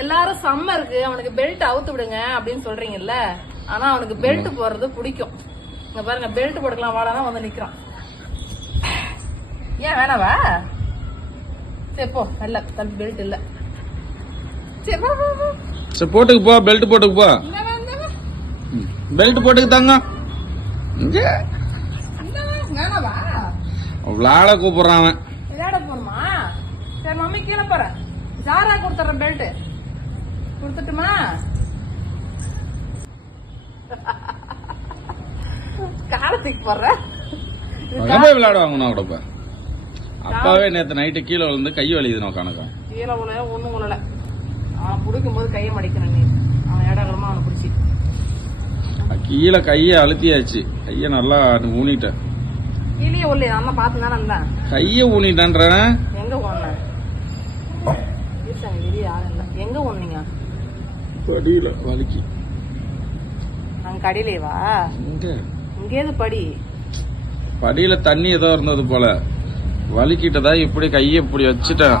எல்லாரும் சம்மருக்கு அவனுக்கு பெல்ட் அவுத்து விடுங்க அப்படின்னு சொல்றீங்கல்ல, ஆனா அவனுக்கு பெல்ட் போடுறது பிடிக்கும். இங்க பாருங்க, பெல்ட் போட்டுக்கலாம் வாடானா வந்து நிக்கிறான். ஏன் வேணாவா? சரி போ, இல்ல தம்பி பெல்ட் இல்ல. சரி போ போ போ. சரி போட்டுக்கு போ, பெல்ட் போட்டுக்கு போ. பெல்ட் போட்டுக்கு தாங்க. வேணாவா? விளாட கூப்பிடுறான் அவன். விளையாட போறமா? சரி மம்மி கீழே போறேன். ஜாரா கொடுத்துறேன் பெல்ட். கொடுத்துட்டுமா? காலத்துக்கு போடுற போய் விளையாடுவாங்க கூட. அப்பாவே நேத்து நைட்டு கீழே விழுந்து கை வலிக்குது நான் கணக்கம். கீழே உள்ள ஒண்ணும் உள்ள அவன் பிடிக்கும் போது கையை மடிக்கிறேன். நீ அவன் இடமா அவனை பிடிச்சி கீழே கைய அழுத்தியாச்சு. கைய நல்லா ஊனிட்டேன். கீழே உள்ள அம்மா பார்த்து தானே இருந்தேன். கைய ஊனிட்டேன்ற. எங்க ஓடுன? வெளியே யாரும் இல்ல. எங்க ஓடுனீங்க? படியில வலிக்கு. அங்க கடையிலேவா? இங்கேது படி. படியில தண்ணி ஏதோ இருந்தது போல வலிக்கிட்டதா இப்படி கைய இப்படி வச்சுட்டேன்.